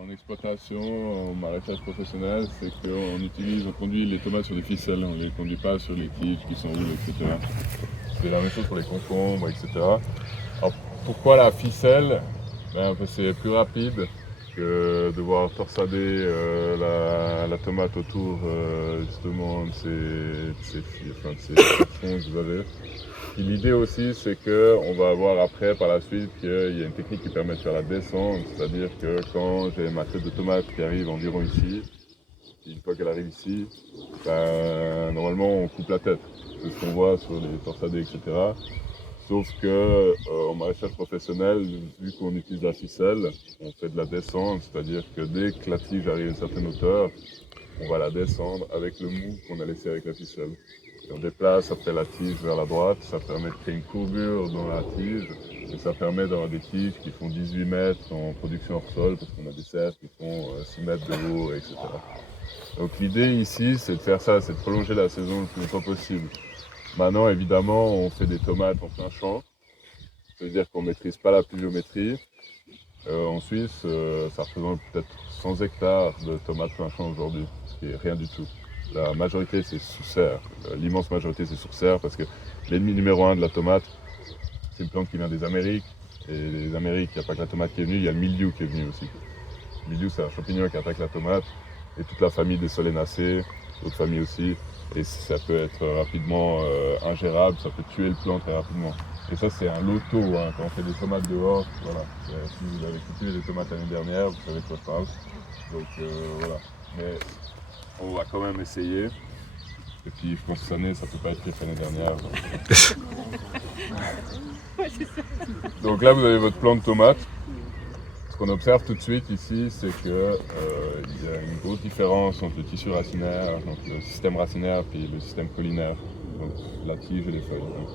en exploitation, en maraîchage professionnel, c'est qu'on conduit les tomates sur des ficelles, on ne les conduit pas sur les tiges qui sont roules, etc. C'est la même chose pour les concombres, etc. Alors pourquoi la ficelle? Parce que c'est plus rapide que devoir torsader la tomate autour justement de ces troncs, vous avez. Puis l'idée aussi, c'est qu'on va voir après, par la suite, qu'il y a une technique qui permet de faire la descente, c'est-à-dire que quand j'ai ma tête de tomate qui arrive environ ici, une fois qu'elle arrive ici, normalement on coupe la tête. C'est ce qu'on voit sur les torsadés, etc. Sauf que en maraîchage professionnel, vu qu'on utilise la ficelle, on fait de la descente, c'est-à-dire que dès que la tige arrive à une certaine hauteur, on va la descendre avec le mou qu'on a laissé avec la ficelle. Et on déplace après la tige vers la droite, ça permet de créer une courbure dans la tige, et ça permet d'avoir des tiges qui font 18 mètres en production hors sol, parce qu'on a des serres qui font 6 mètres de haut, etc. Donc l'idée ici, c'est de faire ça, c'est de prolonger la saison le plus longtemps possible. Maintenant, évidemment, on fait des tomates en plein champ, ça veut dire qu'on ne maîtrise pas la pluviométrie. En Suisse, ça représente peut-être 100 hectares de tomates plein champ aujourd'hui, ce qui est rien du tout. La majorité, c'est sous serre. L'immense majorité, c'est sous serre parce que l'ennemi numéro 1 de la tomate, c'est une plante qui vient des Amériques. Et les Amériques, il n'y a pas que la tomate qui est venue, il y a le mildiou qui est venu aussi. Le mildiou, c'est un champignon qui attaque la tomate et toute la famille des solenacées, d'autres familles aussi. Et ça peut être rapidement ingérable, ça peut tuer le plant très rapidement. Et ça, c'est un loto, hein. Quand on fait des tomates dehors, voilà. Si vous avez cultivé des tomates l'année dernière, vous savez de quoi je parle. Donc voilà. Mais on va quand même essayer. Et puis je pense que cette année, ça peut pas être pire que l'année dernière. Donc là, vous avez votre plant de tomates. Ce qu'on observe tout de suite ici, c'est qu'il y a une grosse différence entre le tissu racinaire, donc le système racinaire, puis le système caulinaire, donc la tige et les feuilles. Donc,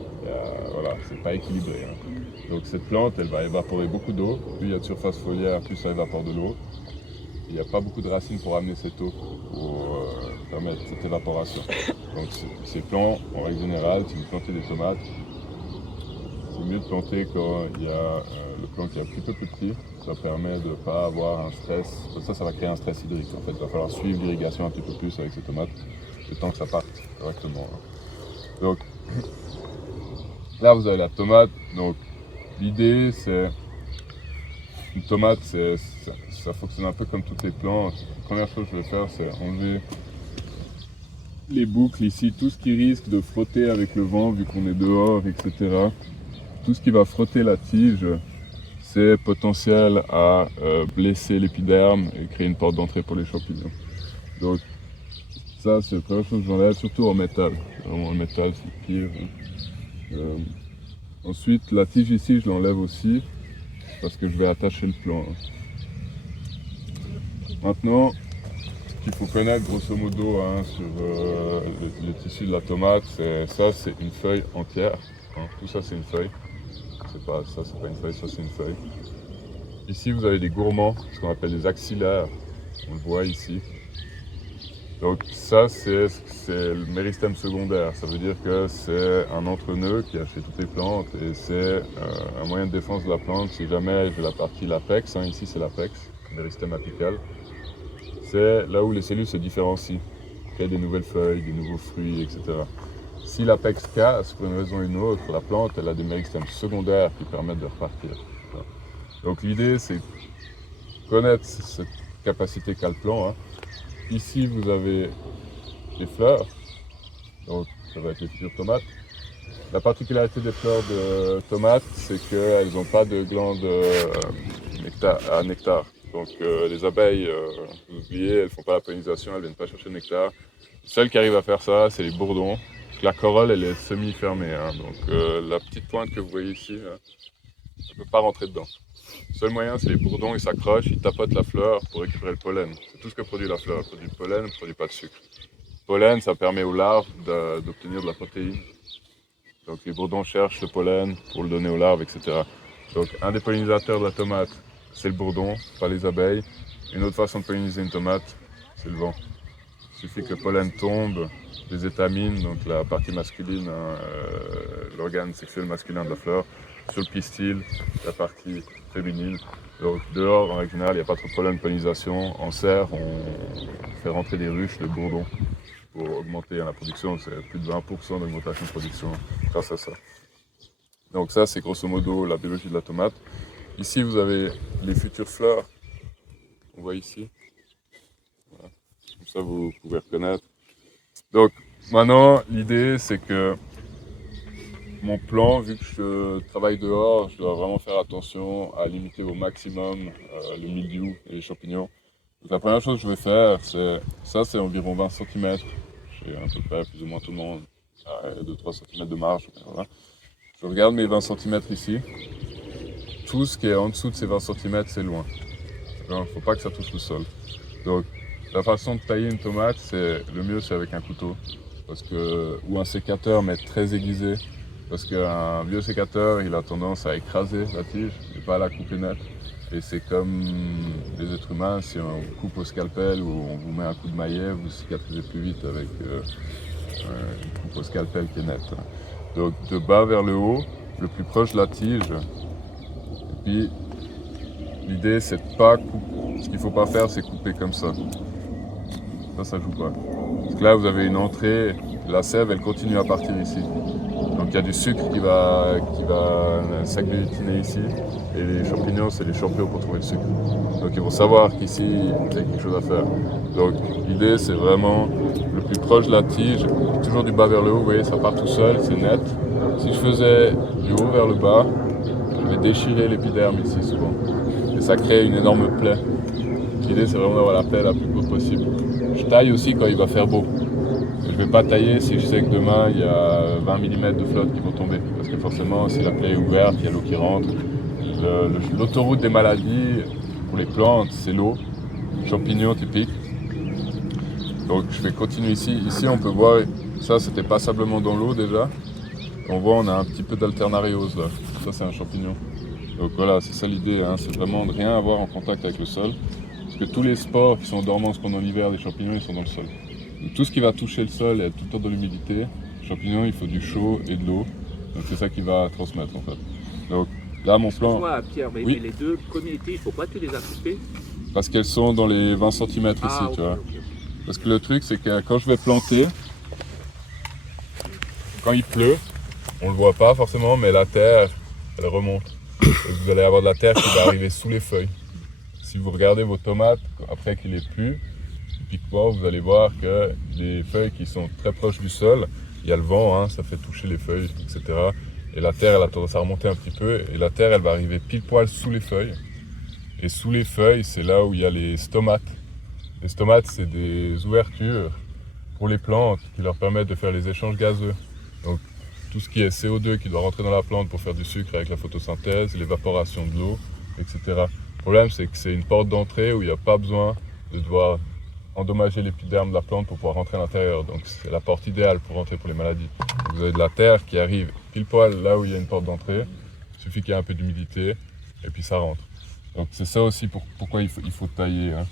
voilà, c'est pas équilibré. Hein. Donc cette plante, elle va évaporer beaucoup d'eau. Plus il y a de surface foliaire, plus ça évapore de l'eau. Il n'y a pas beaucoup de racines pour amener cette eau, pour permettre cette évaporation. Donc ces plants, en règle générale, si vous plantez des tomates, c'est mieux de planter quand il y a le plant qui est un petit peu plus petit. Ça permet de ne pas avoir un stress. Ça va créer un stress hydrique. En fait, il va falloir suivre l'irrigation un petit peu plus avec ces tomates, le temps que ça parte correctement. Donc là, vous avez la tomate. Donc l'idée, c'est une tomate, ça fonctionne un peu comme toutes les plantes. La première chose que je vais faire, c'est enlever les boucles ici, tout ce qui risque de frotter avec le vent, vu qu'on est dehors, etc. Tout ce qui va frotter la tige, c'est potentiel à blesser l'épiderme et créer une porte d'entrée pour les champignons. Donc ça, c'est la première chose que j'enlève, surtout en métal. Vraiment, le métal, c'est le pire. Ensuite, la tige ici, je l'enlève aussi parce que je vais attacher le plant. Maintenant, ce qu'il faut connaître grosso modo sur le tissu de la tomate, c'est une feuille entière. Hein. Tout ça, c'est une feuille. Ça, c'est pas une feuille, ça, c'est une feuille. Ici, vous avez des gourmands, ce qu'on appelle des axillaires. On le voit ici. Donc ça, c'est le méristème secondaire. Ça veut dire que c'est un entre-nœud qui a chez toutes les plantes et c'est un moyen de défense de la plante si jamais j'ai la partie l'apex. Hein, ici, c'est l'apex, le méristème apical. C'est là où les cellules se différencient, créent des nouvelles feuilles, des nouveaux fruits, etc. Si l'apex casse, pour une raison ou une autre, la plante elle a des méristèmes secondaires qui permettent de repartir. Donc l'idée, c'est connaître cette capacité qu'a le plant. Hein. Ici, vous avez les fleurs, donc ça va être les futures tomates. La particularité des fleurs de tomates, c'est qu'elles n'ont pas de glandes à nectar. Donc les abeilles, vous oubliez, elles ne font pas la pollinisation, elles ne viennent pas chercher le nectar. Celles qui arrivent à faire ça, c'est les bourdons. Parce que la corolle, elle est semi-fermée. Hein. Donc la petite pointe que vous voyez ici, là, ça ne peut pas rentrer dedans. Le seul moyen, c'est les bourdons, ils s'accrochent, ils tapotent la fleur pour récupérer le pollen. C'est tout ce que produit la fleur. Elle produit le pollen, elle ne produit pas de sucre. Le pollen, ça permet aux larves d'obtenir de la protéine. Donc les bourdons cherchent ce pollen pour le donner aux larves, etc. Donc un des pollinisateurs de la tomate, c'est le bourdon, pas les abeilles. Une autre façon de polliniser une tomate, c'est le vent. Il suffit que le pollen tombe, les étamines, donc la partie masculine, l'organe sexuel masculin de la fleur, sur le pistil, la partie féminine, Donc dehors, en règle générale, il n'y a pas trop de problème de pollinisation. En serre, on fait rentrer des ruches, des bourdons, pour augmenter la production. C'est plus de 20% d'augmentation de production grâce à ça. Donc ça, c'est grosso modo la biologie de la tomate. Ici, vous avez les futures fleurs. On voit ici. Voilà. Comme ça, vous pouvez reconnaître. Donc maintenant, l'idée, c'est que mon plan, vu que je travaille dehors, je dois vraiment faire attention à limiter au maximum le mildiou et les champignons. Donc la première chose que je vais faire, c'est environ 20 cm. J'ai à peu près plus ou moins tout le monde, 2-3 cm de marge. Voilà. Je regarde mes 20 cm ici. Tout ce qui est en dessous de ces 20 cm, c'est loin. Il ne faut pas que ça touche le sol. Donc la façon de tailler une tomate, le mieux c'est avec un couteau. Ou un sécateur, mais très aiguisé. Parce qu'un vieux sécateur, il a tendance à écraser la tige et pas à la couper net. Et c'est comme les êtres humains, si on coupe au scalpel ou on vous met un coup de maillet, vous cicatrisez plus vite avec une coupe au scalpel qui est nette. Donc de bas vers le haut, le plus proche de la tige. Et puis l'idée c'est de pas couper. Ce qu'il ne faut pas faire, c'est couper comme ça. Ça joue pas. Parce que là vous avez une entrée, la sève elle continue à partir ici. Donc il y a du sucre qui va s'agglutiner ici, et les champignons, c'est les champignons pour trouver le sucre. Donc ils vont savoir qu'ici, il y a quelque chose à faire. Donc l'idée, c'est vraiment le plus proche de la tige, toujours du bas vers le haut, vous voyez, ça part tout seul, c'est net. Si je faisais du haut vers le bas, je vais déchirer l'épiderme ici souvent. Et ça crée une énorme plaie. L'idée, c'est vraiment d'avoir la plaie la plus courte possible. Je taille aussi quand il va faire beau. Je ne vais pas tailler si je sais que demain il y a 20 mm de flotte qui vont tomber. Parce que forcément, si la plaie est ouverte, il y a l'eau qui rentre. L'autoroute des maladies pour les plantes, c'est l'eau. Champignons typiques. Donc je vais continuer ici. Ici, on peut voir, ça c'était passablement dans l'eau déjà. On voit, on a un petit peu d'alternariose là. Ça, c'est un champignon. Donc voilà, c'est ça l'idée, hein. C'est vraiment de rien avoir en contact avec le sol. Parce que tous les spores qui sont en dormance pendant l'hiver des champignons, ils sont dans le sol. Donc, tout ce qui va toucher le sol et tout le temps de l'humidité, les champignons, il faut du chaud et de l'eau. Donc c'est ça qui va transmettre en fait. Donc là, mon plan... Excuse-moi Pierre, mais oui. les deux premiers tiges, pourquoi tu les as coupés? Parce qu'elles sont dans les 20 cm ici, tu vois. Okay. Parce que le truc, c'est que quand je vais planter, quand il pleut, on le voit pas forcément, mais la terre, elle remonte. Et vous allez avoir de la terre qui va arriver sous les feuilles. Si vous regardez vos tomates, après qu'il ait plu, typiquement, vous allez voir que les feuilles qui sont très proches du sol, il y a le vent, hein, ça fait toucher les feuilles, etc. Et la terre, elle a tendance à remonter un petit peu, et la terre, elle va arriver pile poil sous les feuilles. Et sous les feuilles, c'est là où il y a les stomates. Les stomates, c'est des ouvertures pour les plantes qui leur permettent de faire les échanges gazeux. Donc, tout ce qui est CO2 qui doit rentrer dans la plante pour faire du sucre avec la photosynthèse, l'évaporation de l'eau, etc. Le problème, c'est que c'est une porte d'entrée où il n'y a pas besoin de devoir endommager l'épiderme de la plante pour pouvoir rentrer à l'intérieur. Donc, c'est la porte idéale pour rentrer pour les maladies. Donc, vous avez de la terre qui arrive pile poil là où il y a une porte d'entrée. Il suffit qu'il y ait un peu d'humidité et puis ça rentre. Donc, c'est ça aussi pourquoi il faut tailler. Hein.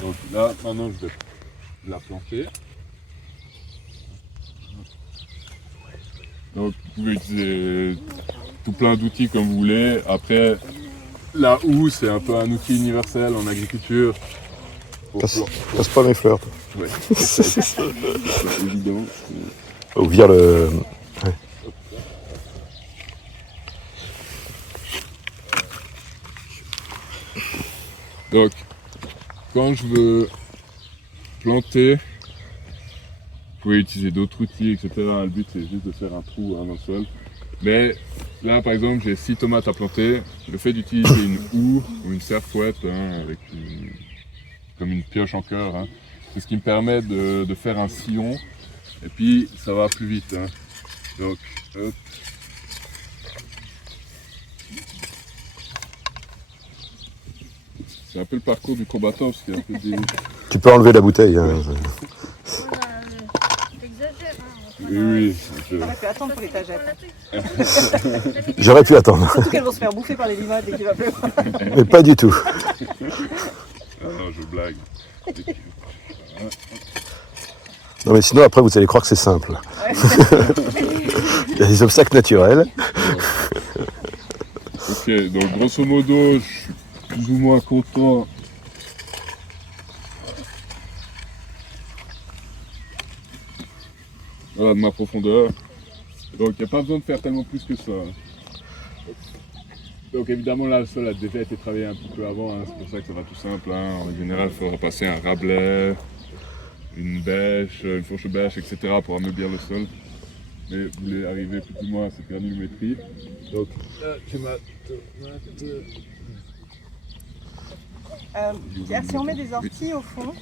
Donc là, maintenant, je vais la planter. Donc vous pouvez utiliser tout plein d'outils comme vous voulez. Après, la houe, c'est un peu un outil universel en agriculture. Passe pas mes fleurs, toi. Ouais, c'est évident. Ou vire le... Ouais. Donc, quand je veux planter, vous pouvez utiliser d'autres outils, etc. Le but, c'est juste de faire un trou dans le sol. Mais là, par exemple, j'ai 6 tomates à planter. Le fait d'utiliser une houe ou une serre-fouette, hein, avec comme une pioche en cœur, hein, c'est ce qui me permet de faire un sillon. Et puis, ça va plus vite. Hein. Donc, hop. C'est un peu le parcours du combattant, parce qu'il y a un peu des... Tu peux enlever la bouteille. Hein. Oui. J'aurais pu attendre pour les tagettes. J'aurais pu attendre. Surtout qu'elles vont se faire bouffer par les limaces dès qu'il va pleuvoir. Mais pas du tout. Ah non, je blague. Non mais sinon après vous allez croire que c'est simple. Ouais. Il y a des obstacles naturels. Donc Ok, donc grosso modo, je suis plus ou moins content. Voilà, de ma profondeur. Donc il n'y a pas besoin de faire tellement plus que ça. Donc évidemment là le sol a déjà été travaillé un petit peu avant, hein, c'est pour ça que ça va tout simple. Hein. En général il faudra passer un rabelais, une bêche, une fourche bêche, etc. pour ameublir le sol. Mais vous voulez arriver plus ou moins à cette granulométrie. Donc là j'ai ma tomate. Pierre, si on met des orties au fond,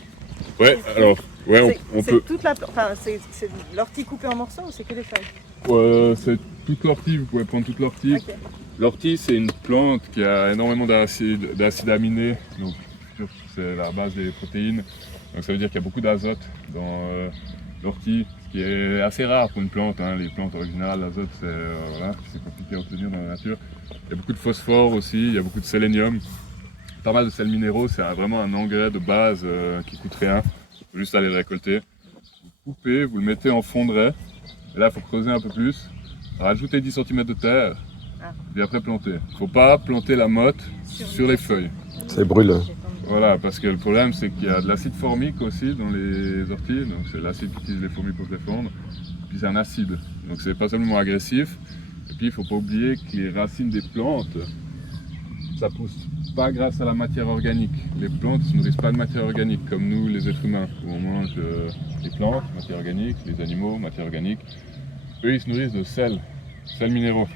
Ouais, alors, ouais, on c'est peut. toute la, enfin, c'est l'ortie coupée en morceaux ou c'est que des feuilles? C'est toute l'ortie, vous pouvez prendre toute l'ortie. Ok. L'ortie, c'est une plante qui a énormément d'acides aminés, donc c'est la base des protéines. Donc ça veut dire qu'il y a beaucoup d'azote dans l'ortie, ce qui est assez rare pour une plante. Hein. Les plantes en général, l'azote, c'est compliqué à obtenir dans la nature. Il y a beaucoup de phosphore aussi, il y a beaucoup de sélénium. Pas mal de sels minéraux, c'est vraiment un engrais de base qui coûte rien. Il faut juste aller le récolter. Vous coupez, vous le mettez en fond de raie. Et là, il faut creuser un peu plus. Rajouter 10 cm de terre. Et après planter. Il ne faut pas planter la motte sur les feuilles. Ça brûle. Voilà, parce que le problème, c'est qu'il y a de l'acide formique aussi dans les orties. Donc c'est l'acide qu'utilisent les fourmis pour se défendre. Puis c'est un acide. Donc c'est pas seulement agressif. Et puis il ne faut pas oublier que les racines des plantes, ça pousse pas grâce à la matière organique. Les plantes ne se nourrissent pas de matière organique comme nous, les êtres humains, où on mange les plantes, matière organique, les animaux, matière organique. Eux, ils se nourrissent de sels minéraux.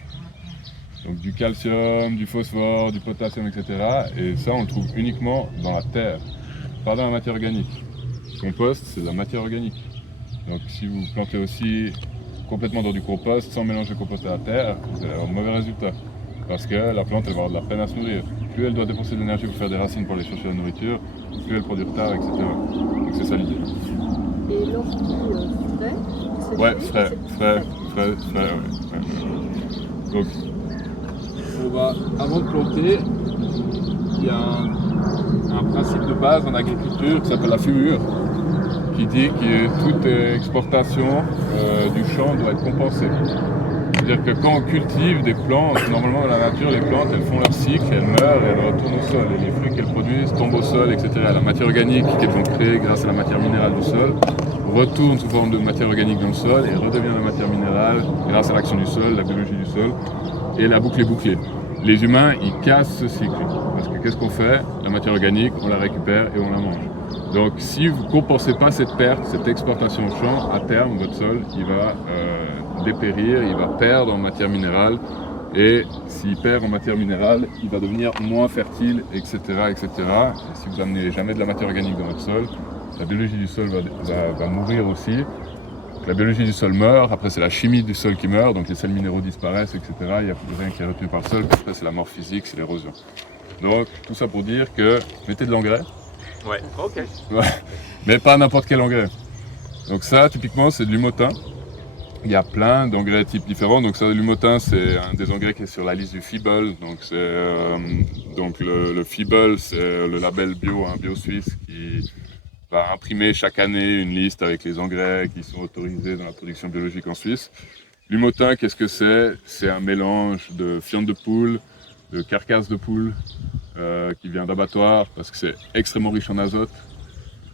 Donc du calcium, du phosphore, du potassium, etc. Et ça, on le trouve uniquement dans la terre, pas dans la matière organique. Le compost, c'est de la matière organique. Donc si vous plantez aussi complètement dans du compost, sans mélanger le compost à la terre, vous allez avoir de mauvais résultats. Parce que la plante, elle va avoir de la peine à se nourrir. Plus elle doit dépenser de l'énergie pour faire des racines pour aller chercher la nourriture, plus elle prend du retard, etc. Donc c'est ça l'idée. Et l'ortie frais? Ouais, frais, ouais. Donc, avant de planter, il y a un principe de base en agriculture qui s'appelle la fumure, qui dit que toute exportation du champ doit être compensée. C'est-à-dire que quand on cultive des plantes, normalement dans la nature, les plantes, elles font leur cycle, elles meurent et elles retournent au sol. Et les fruits qu'elles produisent tombent au sol, etc. La matière organique qu'elles vont créer grâce à la matière minérale du sol retourne sous forme de matière organique dans le sol et redevient la matière minérale grâce à l'action du sol, la biologie du sol. Et la boucle est bouclée. Les humains, ils cassent ce cycle. Parce que qu'est-ce qu'on fait? La matière organique, on la récupère et on la mange. Donc si vous ne compensez pas cette perte, cette exportation au champ, à terme, votre sol, il va dépérir, il va perdre en matière minérale. Et s'il perd en matière minérale, il va devenir moins fertile, etc. etc. Et si vous n'amenez jamais de la matière organique dans votre sol, la biologie du sol va mourir aussi. La biologie du sol meurt, après c'est la chimie du sol qui meurt, donc les sels minéraux disparaissent, etc. Il n'y a plus rien qui est retenu par le sol, puis après c'est la mort physique, c'est l'érosion. Donc tout ça pour dire que mettez de l'engrais. Ouais, ok. Ouais, mais pas n'importe quel engrais. Donc ça, typiquement, c'est de l'humotin. Il y a plein d'engrais types différents. Donc ça, l'humotin, c'est un des engrais qui est sur la liste du FIBEL. Donc le FIBEL, c'est le label bio, bio suisse qui va imprimer chaque année une liste avec les engrais qui sont autorisés dans la production biologique en Suisse. L'humotin, qu'est-ce que c'est? C'est un mélange de fientes de poule, de carcasse de poule, qui vient d'abattoirs parce que c'est extrêmement riche en azote.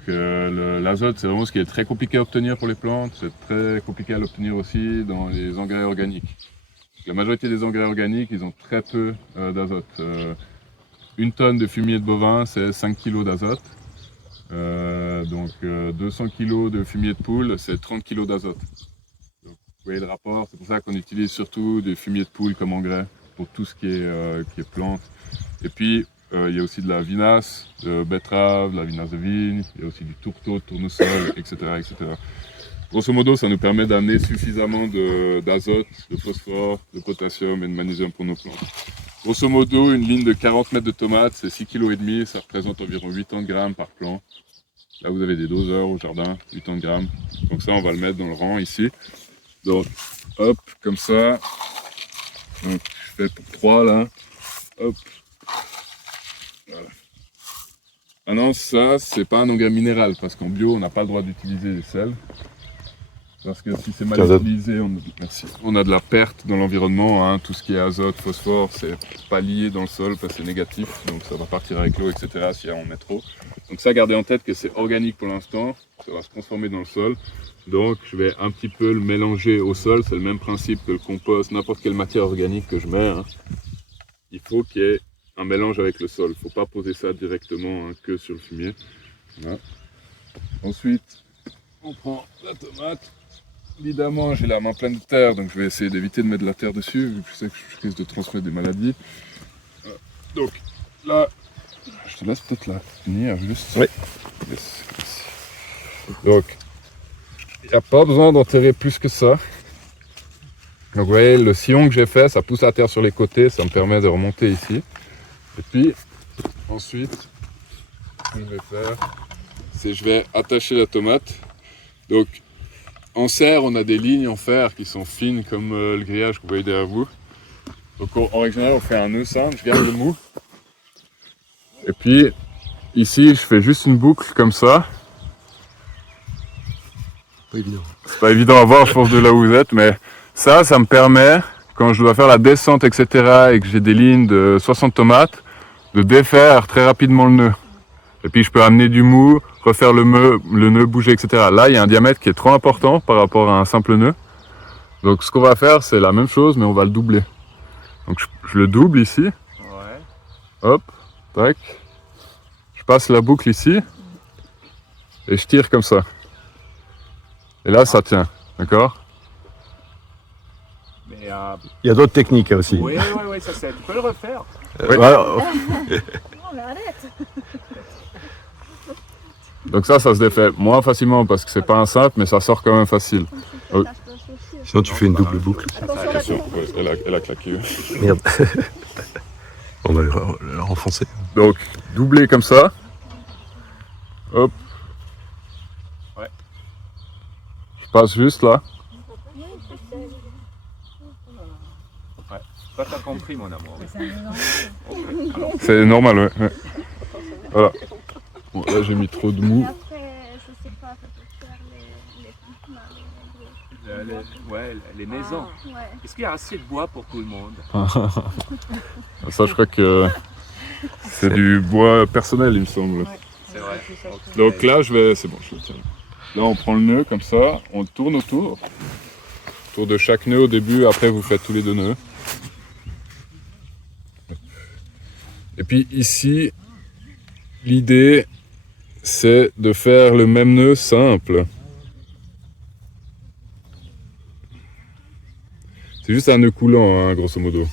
L'azote, c'est vraiment ce qui est très compliqué à obtenir pour les plantes, c'est très compliqué à l'obtenir aussi dans les engrais organiques. La majorité des engrais organiques, ils ont très peu d'azote. Une tonne de fumier de bovin, c'est 5 kg d'azote. 200 kg de fumier de poule, c'est 30 kg d'azote. Vous voyez le rapport, c'est pour ça qu'on utilise surtout des fumiers de poule comme engrais pour tout ce qui est plante. Et puis, il y a aussi de la vinasse de betterave, de la vinasse de vigne, il y a aussi du tourteau, de tournesol, etc., etc. Grosso modo, ça nous permet d'amener suffisamment d'azote, de phosphore, de potassium et de magnésium pour nos plantes. Grosso modo, une ligne de 40 mètres de tomates, c'est 6,5 kg, ça représente environ 80 grammes par plant. Là, vous avez des doseurs au jardin, 80 grammes. Donc ça, on va le mettre dans le rang ici. Donc, hop, comme ça. Donc, je fais pour 3 là. Hop. Voilà. Maintenant, ça, c'est pas un engrais minéral, parce qu'en bio, on n'a pas le droit d'utiliser des sels. Parce que si c'est mal Tiens, Zed. utilisé, on a de la perte dans l'environnement. Hein. Tout ce qui est azote, phosphore, c'est pas lié dans le sol parce que c'est négatif. Donc ça va partir avec l'eau, etc. si on met trop. Donc ça, gardez en tête que c'est organique pour l'instant. Ça va se transformer dans le sol. Donc je vais un petit peu le mélanger au sol. C'est le même principe que le compost, n'importe quelle matière organique que je mets. Hein. Il faut qu'il y ait un mélange avec le sol. Il ne faut pas poser ça directement hein, que sur le fumier. Voilà. Ensuite, on prend la tomate. Évidemment, j'ai la main pleine de terre, donc je vais essayer d'éviter de mettre de la terre dessus, vu que je sais que je risque de transmettre des maladies. Donc là, je te laisse peut-être la finir juste. Oui. Yes. Donc, il n'y a pas besoin d'enterrer plus que ça. Donc vous voyez, le sillon que j'ai fait, ça pousse la terre sur les côtés, ça me permet de remonter ici. Et puis, ensuite, ce que je vais faire, c'est que je vais attacher la tomate. Donc, en serre, on a des lignes en fer qui sont fines comme le grillage que vous voyez derrière vous. Donc en règle générale, on fait un nœud simple, je garde le mou. Et puis ici, je fais juste une boucle comme ça. Pas évident. C'est pas évident à voir, je pense, de là où vous êtes, mais ça me permet, quand je dois faire la descente, etc., et que j'ai des lignes de 60 tomates, de défaire très rapidement le nœud. Et puis je peux amener du mou, refaire le nœud, bouger, etc. Là, il y a un diamètre qui est trop important par rapport à un simple nœud. Donc ce qu'on va faire, c'est la même chose, mais on va le doubler. Donc je le double ici. Ouais. Hop, tac. Je passe la boucle ici. Et je tire comme ça. Et là, ça tient. D'accord? Mais Il y a d'autres techniques aussi. oui, ça c'est. Tu peux le refaire. Voilà. Non, mais arrête. Donc ça se défait moins facilement parce que c'est pas un simple, mais ça sort quand même facile. Oh. Sinon, tu fais une double boucle. Attention, ouais, elle a claqué. Merde. On va le renfoncer. Donc, doubler comme ça. Hop. Ouais. Je passe juste là. Toi t'as compris mon amour. C'est normal, ouais. Voilà. Bon, là, j'ai mis trop de mou. Après, je sais pas, peut faire les Ouais, les maisons. Ouais. Est-ce qu'il y a assez de bois pour tout le monde? Ça, je crois que c'est du bois personnel, il me semble. C'est vrai. Donc là, c'est bon, je le tiens. Là, on prend le nœud comme ça, on tourne autour. Autour de chaque nœud au début, après vous faites tous les deux nœuds. Et puis ici, l'idée, c'est de faire le même nœud simple. C'est juste un nœud coulant, hein, grosso modo.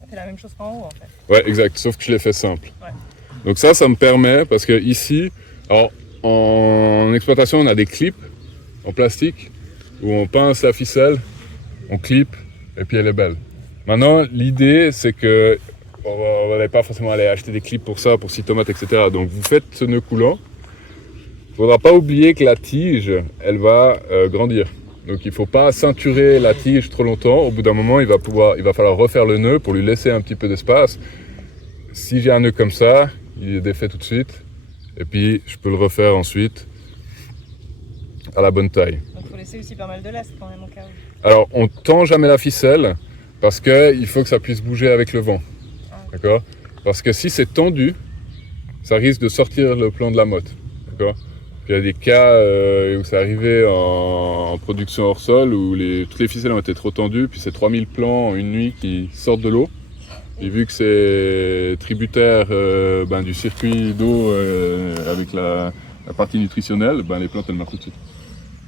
Ça fait la même chose qu'en haut en fait. Ouais, exact, sauf que je l'ai fait simple. Ouais. Donc ça me permet, parce que ici, alors en exploitation, on a des clips en plastique où on pince la ficelle, on clip et puis elle est belle. Maintenant, l'idée, c'est que on va pas forcément aller acheter des clips pour ça, pour 6 tomates, etc. Donc vous faites ce nœud coulant. Il ne faudra pas oublier que la tige, elle va grandir. Donc il ne faut pas ceinturer la tige trop longtemps. Au bout d'un moment, il va falloir refaire le nœud pour lui laisser un petit peu d'espace. Si j'ai un nœud comme ça, il est défait tout de suite. Et puis je peux le refaire ensuite à la bonne taille. Donc il faut laisser aussi pas mal de lest quand même au cas où. Alors on tend jamais la ficelle parce qu'il faut que ça puisse bouger avec le vent. D'accord? Parce que si c'est tendu, ça risque de sortir le plan de la motte. D'accord? Puis il y a des cas où c'est arrivé en production hors sol où toutes les ficelles ont été trop tendues, puis c'est 3000 plants en une nuit qui sortent de l'eau. Et vu que c'est tributaire du circuit d'eau avec la partie nutritionnelle, les plantes elles meurent tout de suite.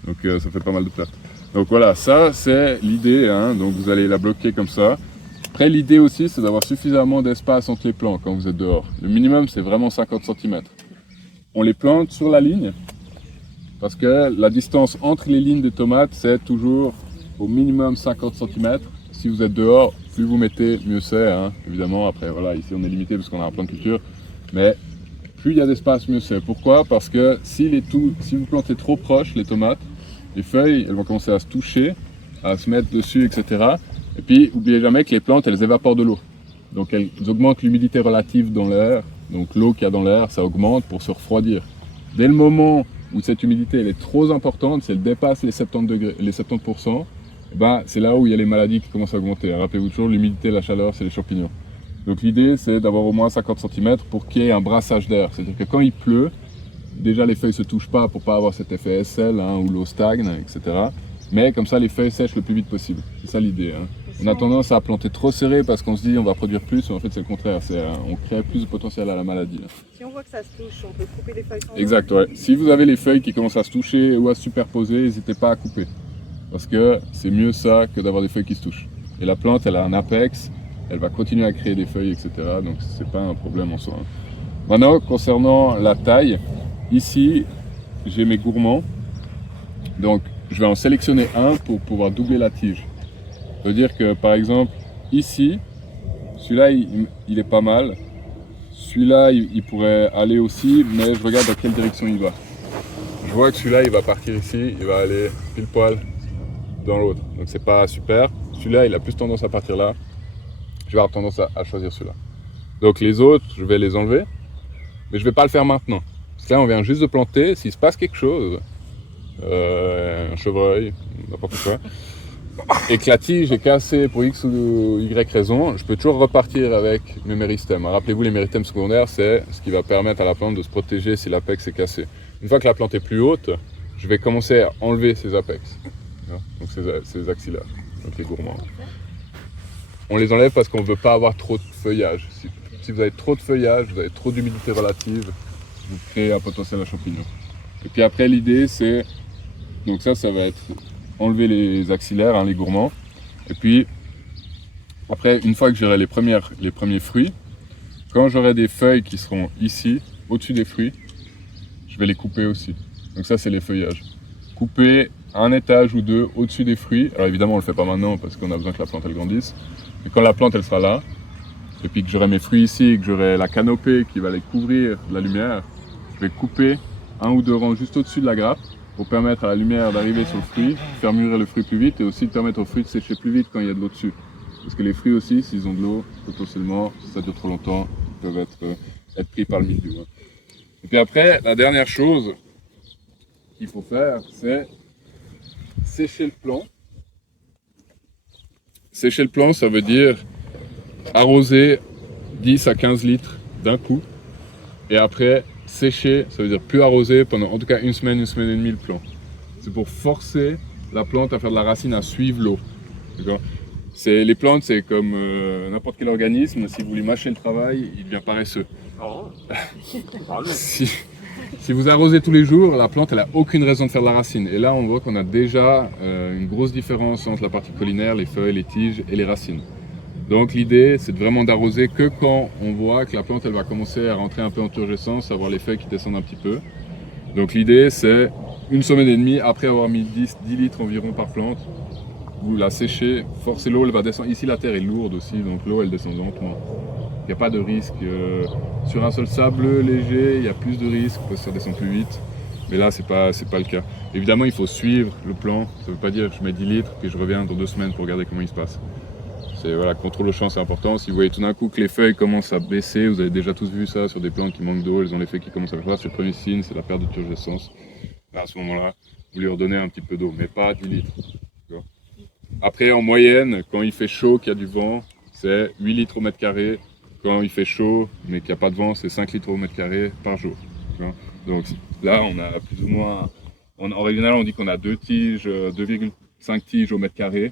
Donc ça fait pas mal de pertes. Donc voilà, ça c'est l'idée, hein. Donc vous allez la bloquer comme ça. Après l'idée aussi c'est d'avoir suffisamment d'espace entre les plants quand vous êtes dehors. Le minimum c'est vraiment 50 cm. On les plante sur la ligne parce que la distance entre les lignes des tomates c'est toujours au minimum 50 cm. Si vous êtes dehors, plus vous mettez, mieux c'est, hein. Évidemment. Après voilà, ici on est limité parce qu'on a un plan de culture, mais plus il y a d'espace, mieux c'est. Pourquoi? Parce que si vous plantez trop proche les tomates, les feuilles elles vont commencer à se toucher, à se mettre dessus, etc. Et puis n'oubliez jamais que les plantes elles évaporent de l'eau. Donc elles augmentent l'humidité relative dans l'air Donc l'eau qu'il y a dans l'air, ça augmente pour se refroidir. Dès le moment où cette humidité elle est trop importante, si elle dépasse les 70%, c'est là où il y a les maladies qui commencent à augmenter. Rappelez-vous toujours, l'humidité, la chaleur, c'est les champignons. Donc l'idée, c'est d'avoir au moins 50 cm pour qu'il y ait un brassage d'air. C'est-à-dire que quand il pleut, déjà les feuilles ne se touchent pas pour ne pas avoir cet effet SL où l'eau stagne, etc. Mais comme ça, les feuilles sèchent le plus vite possible. C'est ça l'idée. On a tendance à planter trop serré parce qu'on se dit on va produire plus, mais en fait c'est le contraire. On crée plus de potentiel à la maladie. Si on voit que ça se touche, on peut couper les feuilles sans Exact, ouais. Si vous avez les feuilles qui commencent à se toucher ou à se superposer, n'hésitez pas à couper. Parce que c'est mieux ça que d'avoir des feuilles qui se touchent. Et la plante, elle a un apex, elle va continuer à créer des feuilles, etc. Donc c'est pas un problème en soi. Maintenant, concernant la taille, ici j'ai mes gourmands. Donc je vais en sélectionner un pour pouvoir doubler la tige. Ça veut dire que par exemple, ici, celui-là il est pas mal. Celui-là il pourrait aller aussi, mais je regarde dans quelle direction il va. Je vois que celui-là il va partir ici, il va aller pile poil dans l'autre. Donc c'est pas super. Celui-là il a plus tendance à partir là. Je vais avoir tendance à choisir celui-là. Donc les autres, je vais les enlever, mais je vais pas le faire maintenant. Parce que là on vient juste de planter, s'il se passe quelque chose, un chevreuil, n'importe quoi, et que la tige est cassée pour X ou Y raison, je peux toujours repartir avec mes méristèmes. Rappelez-vous, les méristèmes secondaires, c'est ce qui va permettre à la plante de se protéger si l'apex est cassé. Une fois que la plante est plus haute, je vais commencer à enlever ces apex, donc ces axillaires, donc les gourmands. On les enlève parce qu'on ne veut pas avoir trop de feuillage. Si vous avez trop de feuillage, vous avez trop d'humidité relative, vous créez un potentiel à champignons. Et puis après, l'idée, c'est, donc ça va être enlever les axillaires, les gourmands. Et puis, après, une fois que j'aurai les premiers fruits, quand j'aurai des feuilles qui seront ici, au-dessus des fruits, je vais les couper aussi. Donc ça, c'est les feuillages. Couper un étage ou deux au-dessus des fruits. Alors évidemment, on ne le fait pas maintenant parce qu'on a besoin que la plante elle grandisse. Mais quand la plante elle sera là, et puis que j'aurai mes fruits ici, et que j'aurai la canopée qui va les couvrir de la lumière, je vais couper un ou deux rangs juste au-dessus de la grappe pour permettre à la lumière d'arriver sur le fruit, faire mûrir le fruit plus vite et aussi permettre au fruit de sécher plus vite quand il y a de l'eau dessus. Parce que les fruits aussi, s'ils ont de l'eau, potentiellement, si ça dure trop longtemps, ils peuvent être pris par le mildiou. Et puis après, la dernière chose qu'il faut faire, c'est sécher le plant. Sécher le plant, ça veut dire arroser 10 à 15 litres d'un coup. Et après, sécher, ça veut dire plus arroser pendant en tout cas une semaine et demie le plant. C'est pour forcer la plante à faire de la racine, à suivre l'eau. Les plantes, c'est comme n'importe quel organisme. Si vous lui mâchez le travail, il devient paresseux. Oh. Si vous arrosez tous les jours, la plante elle n'a aucune raison de faire de la racine. Et là on voit qu'on a déjà une grosse différence entre la partie collinaire, les feuilles, les tiges et les racines. Donc l'idée c'est vraiment d'arroser que quand on voit que la plante elle va commencer à rentrer un peu en turgescence, avoir les feuilles qui descendent un petit peu. Donc l'idée c'est une semaine et demie après avoir mis 10 litres environ par plante, vous la séchez, forcez l'eau, elle va descendre. Ici la terre est lourde aussi, donc l'eau elle descend lentement. Il n'y a pas de risque. Sur un sol sableux léger, il y a plus de risques parce que ça descend plus vite. Mais là, c'est pas le cas. Évidemment, il faut suivre le plan. Ça ne veut pas dire que je mets 10 litres et je reviens dans 2 semaines pour regarder comment il se passe. Contrôle au champ, c'est important. Si vous voyez tout d'un coup que les feuilles commencent à baisser, vous avez déjà tous vu ça sur des plantes qui manquent d'eau, elles ont les feuilles qui commencent à faire, c'est le premier signe, c'est la perte de turgescence. Là, à ce moment-là, vous lui redonnez un petit peu d'eau, mais pas 10 litres. Après, en moyenne, quand il fait chaud, qu'il y a du vent, c'est 8 litres au mètre carré. Quand il fait chaud, mais qu'il n'y a pas de vent, c'est 5 litres au mètre carré par jour. Donc là, on a plus ou moins... En règle générale, on dit qu'on a 2,5 tiges au mètre carré.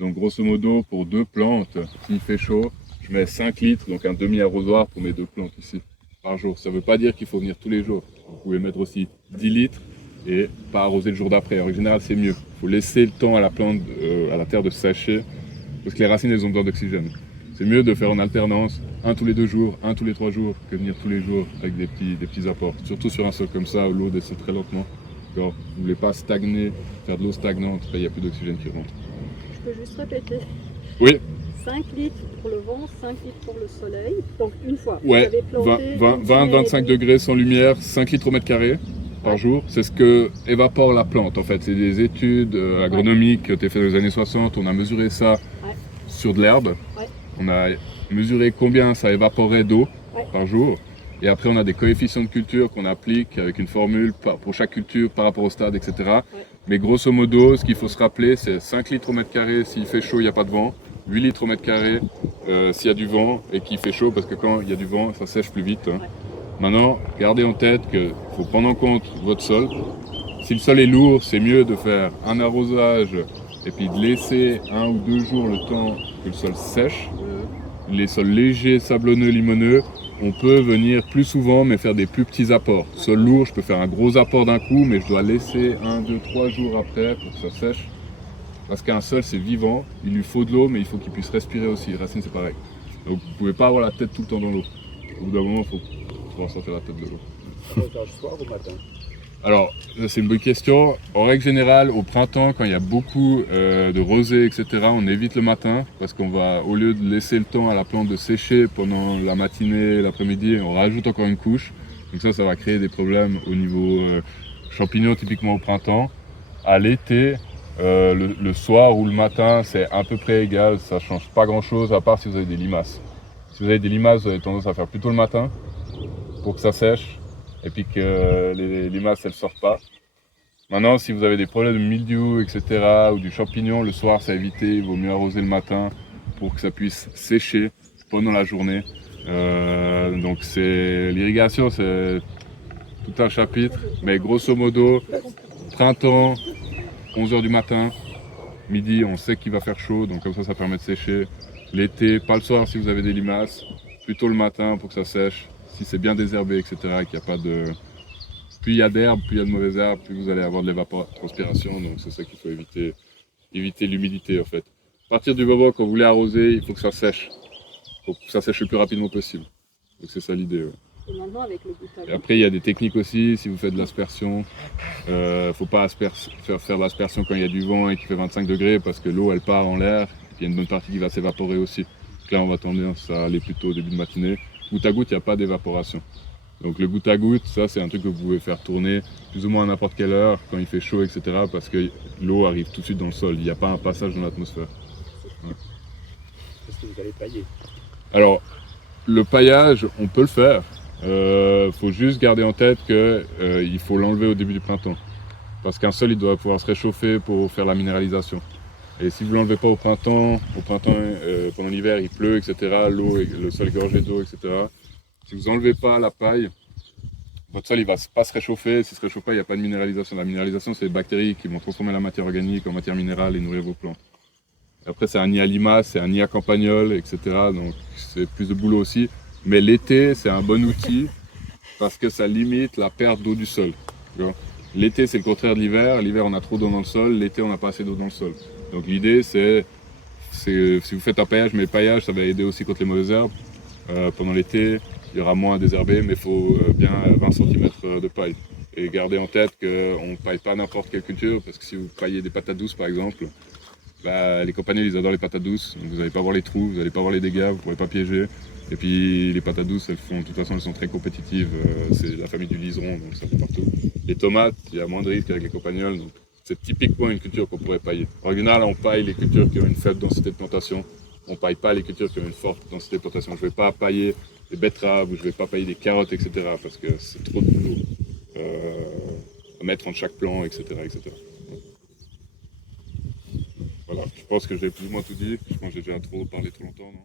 Donc grosso modo, pour 2 plantes, s'il fait chaud, je mets 5 litres, donc un demi-arrosoir pour mes 2 plantes ici, par jour. Ça ne veut pas dire qu'il faut venir tous les jours. Vous pouvez mettre aussi 10 litres et pas arroser le jour d'après. En règle générale, c'est mieux. Il faut laisser le temps à la plante, à la terre de sécher, parce que les racines, elles ont besoin d'oxygène. C'est mieux de faire en alternance, un tous les 2 jours, un tous les 3 jours, que venir tous les jours avec des petits apports. Surtout sur un sol comme ça où l'eau descend très lentement. Vous ne voulez pas stagner, faire de l'eau stagnante, il n'y a plus d'oxygène qui rentre. Je peux juste répéter. Oui. 5 litres pour le vent, 5 litres pour le soleil. Donc une fois, ouais, vous avez planté 20-25 degrés sans lumière, 5 litres au mètre carré par jour. C'est ce que évapore la plante en fait. C'est des études agronomiques qui ont été faites dans les années 60. On a mesuré ça sur de l'herbe. On a mesuré combien ça évaporait d'eau par jour. Et après, on a des coefficients de culture qu'on applique avec une formule pour chaque culture par rapport au stade, etc. Ouais. Mais grosso modo, ce qu'il faut se rappeler, c'est 5 litres au mètre carré s'il fait chaud, il n'y a pas de vent. 8 litres au mètre carré s'il y a du vent et qu'il fait chaud, parce que quand il y a du vent, ça sèche plus vite. Hein. Ouais. Maintenant, gardez en tête qu'il faut prendre en compte votre sol. Si le sol est lourd, c'est mieux de faire un arrosage et puis de laisser 1 ou 2 jours le temps que le sol sèche. Les sols légers, sablonneux, limoneux, on peut venir plus souvent mais faire des plus petits apports. Sol lourd, je peux faire un gros apport d'un coup, mais je dois laisser 1, 2, 3 jours après pour que ça sèche. Parce qu'un sol c'est vivant, il lui faut de l'eau, mais il faut qu'il puisse respirer aussi. Les racines c'est pareil. Donc vous ne pouvez pas avoir la tête tout le temps dans l'eau. Au bout d'un moment, il faut pouvoir sortir la tête de l'eau. Arrosage soir ou matin? Alors, c'est une bonne question. En règle générale, au printemps, quand il y a beaucoup de rosée, etc., on évite le matin parce qu'on va, au lieu de laisser le temps à la plante de sécher pendant la matinée, l'après-midi, on rajoute encore une couche. Donc ça va créer des problèmes au niveau champignons, typiquement au printemps. À l'été, le soir ou le matin, c'est à peu près égal. Ça ne change pas grand-chose, à part si vous avez des limaces. Si vous avez des limaces, vous avez tendance à faire plutôt le matin pour que ça sèche. Et puis que les limaces elles sortent pas. Maintenant, si vous avez des problèmes de mildiou, etc., ou du champignon, le soir c'est à éviter, il vaut mieux arroser le matin pour que ça puisse sécher pendant la journée. Donc l'irrigation, c'est tout un chapitre, mais grosso modo, printemps, 11h du matin, midi, on sait qu'il va faire chaud, donc comme ça permet de sécher. L'été, pas le soir si vous avez des limaces, plutôt le matin pour que ça sèche. Si c'est bien désherbé, etc., qu'il n'y a pas de... Plus il y a d'herbe, plus il y a de mauvaises herbes, plus vous allez avoir de l'évapotranspiration, donc c'est ça qu'il faut éviter. Éviter l'humidité en fait. À partir du moment quand vous voulez arroser, il faut que ça sèche. Il faut que ça sèche le plus rapidement possible. Donc c'est ça l'idée. Ouais. Et maintenant avec le goutte à Et goutte. après il y a des techniques aussi, si vous faites de l'aspersion, faut pas faire de l'aspersion quand il y a du vent et qu'il fait 25 degrés parce que l'eau elle part en l'air, et puis il y a une bonne partie qui va s'évaporer aussi. Donc là on va tendance à aller plutôt au début de matinée. Goutte à goutte, il n'y a pas d'évaporation. Donc le goutte à goutte, ça c'est un truc que vous pouvez faire tourner plus ou moins à n'importe quelle heure, quand il fait chaud, etc. Parce que l'eau arrive tout de suite dans le sol, il n'y a pas un passage dans l'atmosphère. Ouais. Est-ce que vous allez pailler? Alors, le paillage, on peut le faire. Faut juste garder en tête qu'il faut l'enlever au début du printemps. Parce qu'un sol, il doit pouvoir se réchauffer pour faire la minéralisation. Et si vous ne l'enlevez pas au printemps pendant l'hiver, il pleut, etc. Le sol est gorgé d'eau, etc. Si vous n'enlevez pas la paille, votre sol ne va pas se réchauffer. S'il ne se réchauffe pas, il n'y a pas de minéralisation. La minéralisation, c'est les bactéries qui vont transformer la matière organique en matière minérale et nourrir vos plantes. Et après, c'est un nid à limaces, c'est un nid à campagnol, etc. Donc, c'est plus de boulot aussi. Mais l'été, c'est un bon outil parce que ça limite la perte d'eau du sol. L'été, c'est le contraire de l'hiver. L'hiver, on a trop d'eau dans le sol. L'été, on n'a pas assez d'eau dans le sol. Donc l'idée, c'est si vous faites un paillage, mais le paillage, ça va aider aussi contre les mauvaises herbes. Pendant l'été, il y aura moins à désherber, mais il faut bien 20 cm de paille. Et gardez en tête qu'on ne paille pas n'importe quelle culture, parce que si vous paillez des patates douces, par exemple, les campagnols, ils adorent les patates douces. Donc vous n'allez pas voir les trous, vous n'allez pas voir les dégâts, vous ne pourrez pas piéger. Et puis les patates douces, de toute façon, elles sont très compétitives. C'est la famille du liseron, donc ça fait partout. Les tomates, il y a moins de risques avec les campagnols. Donc c'est typiquement une culture qu'on pourrait pailler. En général, on paille les cultures qui ont une faible densité de plantation. On ne paille pas les cultures qui ont une forte densité de plantation. Je ne vais pas pailler des betteraves ou je ne vais pas pailler des carottes, etc. parce que c'est trop de boulot à mettre entre chaque plant, etc. etc. Voilà, je pense que j'ai plus ou moins tout dit. Je pense que j'ai déjà trop parlé trop longtemps. Non ?